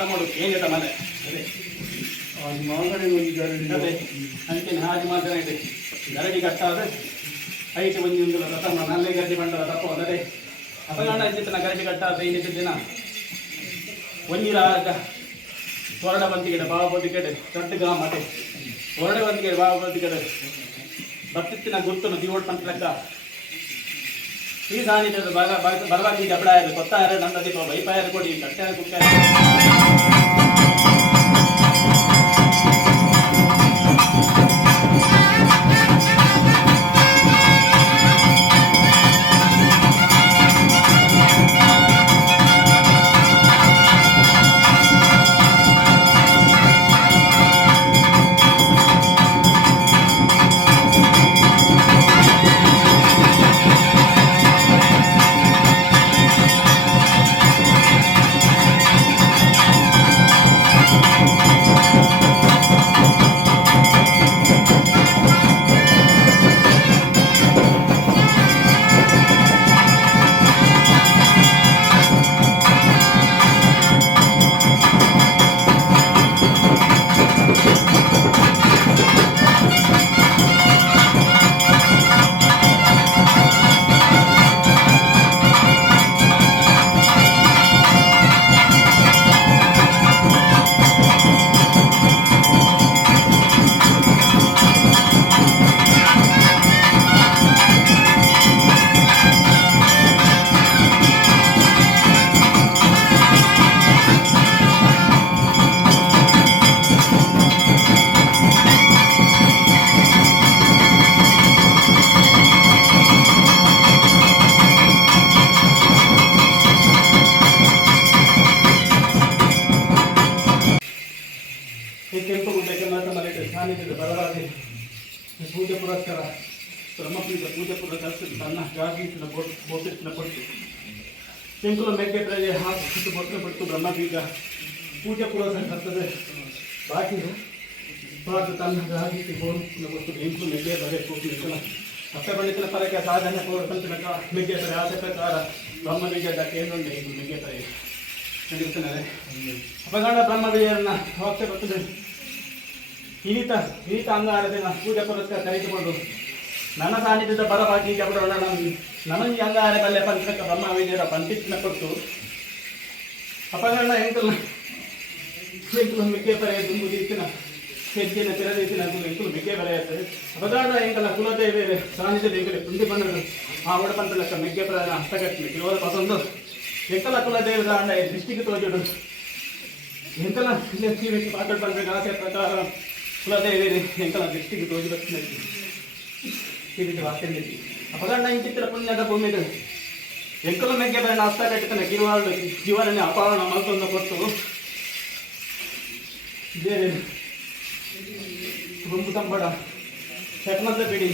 ವ್ರತ ಮಾಡು. ಏನಿದೆ ಮನೆ ಅದೇ. ಅದು ಮಾಗಡೆ ಒಂದು ಗರಡಿ ಅದೇ. ಅಂಚಿನ ಹಾಗೆ ಮಾತ್ರ ಇದೆ ಗರಡಿ ಕಟ್ಟಾದ ಐಟು ಒಂಜಿ ಒಂದು ರಥ ನಲ್ಲೇ ನಲ್ಲೆ ಬಂಡಲ ತಪ್ಪ ಅದೇ ಅಪಗಂಡ ನಾ ಗರಡಿ ಇನ್ನಿದ್ದ ದಿನ ಒಂಜಿ ರಾಗ ಹೊರಡ ಬಂತಿಗೆಡೆ ಬಾವ ಬಂತಿಗೆಡೆ ದೊಡ್ಡ ಗಾ ಅದೇ ಹೊರಡ ಬಂತಿಗೆಡೆ ಬಾವ ಬಂತಿಗೆಡೆ ಬತ್ತಿತ್ತಿನ ಗುರ್ತನು ದಿವೋಡ್ ಪಂಚಲಕ್ಕ. ಈ ಸಾನಿಧ್ಯದ ಬರ ಬರವಾಗಿ ಜಬಡಾಯರು ಕೊತ್ತಾಯರು ನಂದ ದೀಪ ಬೈಪಾಯರು ಕೊಡಿ ಕಟ್ಟಾಯ ಕುಟ್ಟಾಯ ಗುಡ್ಡಕ್ಕೆ ಮಾತ್ರ ಮನೆಗೆ ಸಾನ್ನಿಧ್ಯದ ಈ ಪೂಜೆ ಪುರಸ್ಕಾರ ಬ್ರಹ್ಮಪೀಠ ಪೂಜೆ ಪುರಸ್ಕಾರ ತನ್ನ ಜಾಗೀತಿನ ಬೋಟಿನ ಪಟ್ಟು ಕೆಂಕುಲ ಮೆಗ್ಗೆಟ್ರಲ್ಲಿ ಹಾಕಿ ಬೊಟ್ಟು ಪಟ್ಟು ಬ್ರಹ್ಮಪೀಠ ಪೂಜೆ ಪುರಸ್ಕಾರ ಕರ್ತದೆ ಬಾಕಿ ಪಾತು ತನ್ನ ಜಾಗೀತಿ ಬೋಟಿನ ಪಟ್ಟು ಕೆಂಕುಲು ಮೆಗ್ಗೆ ಬರೆ ಕೂತಿನ ಬಳಿತನ ಪರಕ್ಕೆ ಸಾಧನೆ ಪೂರ್ವಕಂತನಕ ಮೆಗ್ಗೆ ತರ ಆಸೆ ಪ್ರಕಾರ ಬ್ರಹ್ಮಬೀಜದ ಕೇಂದ್ರ ಇದು ಮೆಗ್ಗೆ ತರ ನಡೆಯುತ್ತದೆ ಅಪಗಂಡ ಹೋಗ್ತಾ ಬರ್ತದೆ. ಹಿರಿತ ಹಿರಿತ ಅಂಗಾರದಿಂದ ಪೂಜೆ ಪುರಸ್ಕಾರ ಕರೆದುಕೊಂಡು ನನ್ನ ಸಾನ್ನಿಧ್ಯದ ಬರವಾಗಿ ಜಬಡೋಣ ನನಗೆ ಅಂಗಾರದಲ್ಲೇ ಪಂಚಕ ವೈದ್ಯರ ಪಂಚಿತ್ನ ಕೊಟ್ಟು ಅಪಗಂಡ ಎಂಕಲ್ ಎಂಕಲು ಮಿಕ್ಕೆ ಪರೆಯ ತುಂಬು ದಿಕ್ಕಿನ ಹೆಜ್ಜಿನ ತಿರದಿಕ್ಕಿನ ಎಂಕಲು ಮಿಕ್ಕೆ ಬರೆಯುತ್ತೆ ಅಪಗಂಡ ಎಂಕಲ ಕುಲದೇವಿ ಸಾನ್ನಿಧ್ಯದ ಎಂಕಲೆ ಕುಂದಿ ಬಂದರು ಆ ಒಡಪಂತಲಕ್ಕ ಮಿಕ್ಕೆ ಪ್ರಧಾನ ಹಸ್ತಗಟ್ಟಿ ಇವರ ಪಸಂದು. ಎಂಕಲ ಕುಲದೇವದ ಅಂಡ ದೃಷ್ಟಿಗೆ ತೋಜುಡು. ಎಂಕಲ ಮಾತಾಡ್ಬಂದ್ರೆ ಆಸೆ ಪ್ರಕಾರ ಎಂಕಲ ದೃಷ್ಟಿಗೆ ತೋಜು ಬರ್ತೀನಿ ಈ ರೀತಿ ಇಂಚಿತ್ರ ಅಪಗಂಡ ಇಂಚಿತ್ತಿರ ಪುಣ್ಯದ ಭೂಮಿದು ಎಂಕಲ ಮೆಗ್ಗೆ ಬಣ್ಣ ಅಸ್ತ ಕಟ್ಟಿತನ ಕಿರುವಾಳು ಜೀವನನೇ ಅಪಾರಣ ಮಲ್ತೊಂದು ಕೊಟ್ಟು ಬೇರೆ ಗುಂಪು ತಂಬಡ ಚಟ್ಮದ ಬಿಡಿ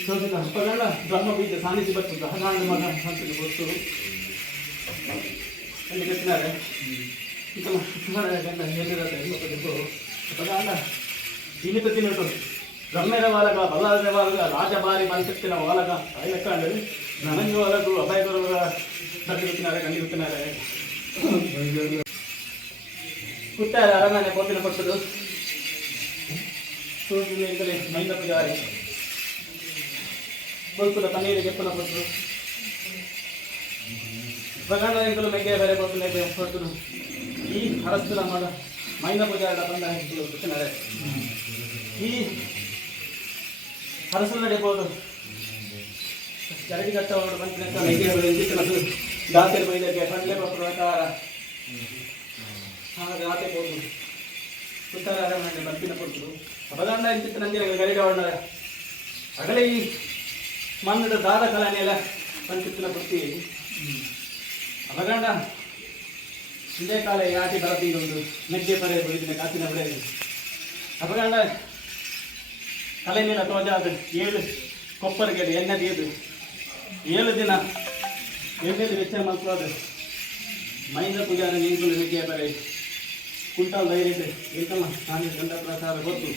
ಶೋಧಿತ ಅಪಗಂಡ ಬ್ರಹ್ಮ ಬೀಜ ಸಾನಿಸಿ ಬರ್ತದೆ ಹಗಾಂಡ ಮಗ ಅಂತ ಗೊತ್ತು ಅಲ್ಲಿ ಗೊತ್ತಿದ್ದಾರೆ ಇನ್ನಿತ ತಿನ್ನೋದು ಬ್ರಹ್ಮೇರ ವಾಲಗ ಬಲ್ಲಾದ ವಾಲಗ, ರಾಜಬಾರಿ ಮನಸ್ಸಿನ ವಾಲಗ ಅಯ್ಯಕ್ಕಂಡು ನನಗೆ ವಾಲಗು ಅಭಯ ಗುರುಗಳ ಕಟ್ಟಿ ಗೊತ್ತಿನಾರೆ ಕಂಡು ಗೊತ್ತಿನಾರೆ ಕುಟ್ಟಾರೆ ಅರಮನೆ ಬೋಪಿನ ಕೊಟ್ಟದು ಮೈಂದ ಪೂಜಾರಿ. ಗೋಕುಲ ಪನ್ನೀರಿಗೆ ಪುನಃ ಕೊಟ್ಟರು ಪ್ರಕರಣಗಳು ಮೆಗ್ಗೆ ಬೇರೆ ಕೊಟ್ಟು ಕೊಟ್ಟರು ಈ ಮೈನ ಪೂಜಾರ ಬಂದ ಗೊತ್ತಿದ್ದಾರೆ ಈ ಹರಸು ನಡೆಯಬಹುದು ಜರಡಿ ಕಟ್ಟವರು ಬಂದ ಮೆಗ್ಗೆ ದಾತೆ ಬೈದಕ್ಕೆ ಹಳ್ಳೆ ಪ್ರಕಾರ ಹಾಗೆ ದಾತೆ ಹೋಗುದು. ಸುತ್ತರ ಬಂಪಿನ ಕೊಟ್ಟರು ಅಪಗಂಡ ಇಂಚಿತ್ತ ನಂದಿರ ಗರಿಡ ಅಗಲೇ ಈ ಮಣ್ಣದ ದಾದ ಕಲಾನೆಲ್ಲ ಪಂಚಿತ್ತಿನ ಪುಟ್ಟಿ ಅಪಗಂಡ ಇದೇ ಕಾಲ ಬರುತ್ತೆ ಇದೊಂದು ನೆಗ್ಗೆ ಪರೆ ಬೈದಿನ ಕಾಸಿನ ಬಿಡ ಅಪಗಂಡ ತಲೆ ಮೇಲೆ ಅದು ಏಳು ಕೊಪ್ಪರಿಗೆ ಎಣ್ಣೆ ತೆಗೆದು ಏಳು ದಿನ ಎಣ್ಣೆದು ವೆಚ್ಚ ಮಲ್ಕೋದು ಮೈಂದ ಪೂಜಾರ ನೀಂಕುಲು ನೆಗ್ಗೆ ಪರೆ. ಕುಂಟಲ್ ಧೈರ್ಯ ಏಕಲ್ಲ ನಾನು ಗಂಡ ಪ್ರಕಾರ ಗೊತ್ತು.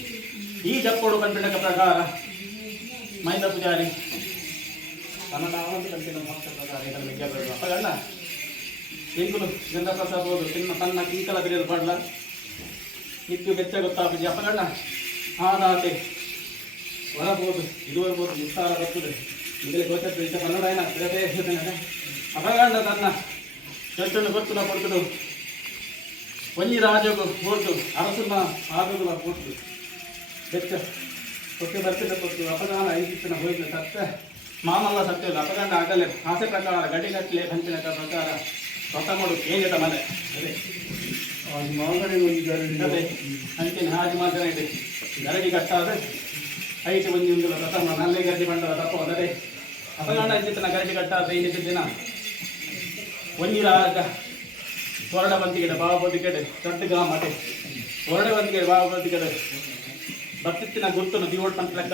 ಈ ಜಪ್ಪೋಡು ಕಂಪಿಡಕ ಪ್ರಕಾರ ಮೈಂದ ಪೂಜಾರಿ ತನ್ನ ಕಂಪಿನ ಮಾಸ್ಟರ್ ಪ್ರಕಾರ ಇದನ್ನು ನೆಗ್ಗೆ ಬರೆದು ಅಪಗಂಡ ಎಂಕುಲು ಗಂಧಪ್ರಸ ಬೋದು ತಿನ್ನ ತನ್ನ ಕಿಂಕಲ ಬಿರಿಯಲು ಪಡ್ಲ ನಿತ್ಯ ಬೆಚ್ಚ ಗೊತ್ತಾಗ್ತದೆ. ಅಪಗಂಡ ಆದಾತೆ. ಹೊರಬೋದು ಇದು ಬರ್ಬೋದು ವಿಸ್ತಾರ ಬರ್ತದೆ ಇದರಲ್ಲಿ ಗೊತ್ತಿತ್ತು ಇಂಥ ಕನ್ನಡ ಏನ ಸ್ಥಿರತೆ ಅಪಗಂಡ ತನ್ನ ಚೆಟ್ಟನ್ನು ಗೊತ್ತು ಕೊಡ್ತದು. ಒಂಜಿ ರಾಜಗು ಹೋದ್ದು ಅರಸನ ಆಗೋದು ಕೊಟ್ಟು ಬೆಚ್ಚ ಕೊಟ್ಟು ಬರ್ತಿದ್ದ ಕೊಟ್ಟು ಅಪಗಾನ ಐದಿತ್ತಿನ ಹೋಯ್ತು. ಸತ್ತ ಮಾಮಲ್ಲ ಸತ್ಯಲ್ಲ. ಅಪಗಂಡ ಆಗಲೇ. ಆಸೆ ಪ್ರಕಾರ ಗಡಿಗಟ್ಟಲೆ ಹಂಚಿನ ಪ್ರಕಾರ ಹೊಸ ಮಾಡು ಏನಿಲ್ಲ ಮನೆ ಅದೇ ಅದು. ಮಾಗಡಿ ಅದೇ. ಅದಕ್ಕೆ ಹಾಗೆ ಮಾತ್ರ ಇದೆ. ಗರಡಿ ಕಷ್ಟ ಆದರೆ ಐತೆ ಒಂದು ಒಂದು ರಥ ನಲ್ಲೇ ಗರಡಿ ಬಂಡಲ ತಪ್ಪ ಅಂದರೆ ಅಪಗಣ ಇದ್ದಿತ್ತು ಗರಡಿ ಕಟ್ಟ ಆದರೆ ಇನ್ನಿದ್ದ ದಿನ ಒಂದಿರ ಆಗ ಹೊರಡ ಬಂದಿಗೆಡೆ ಬಾವ ಬಂದಿಗೆಡೆ ದೊಡ್ಡ ಗಾ ಮಾತೆ ಹೊರಡ ಬಂದಿಗೆಡೆ ಬಾವ ಬಂದಿಗೆಡೆ ಬರ್ತಿತ್ತಿನ ಗುರ್ತನು ದಿವೋಟ್ ಅಂತ ಲೆಕ್ಕ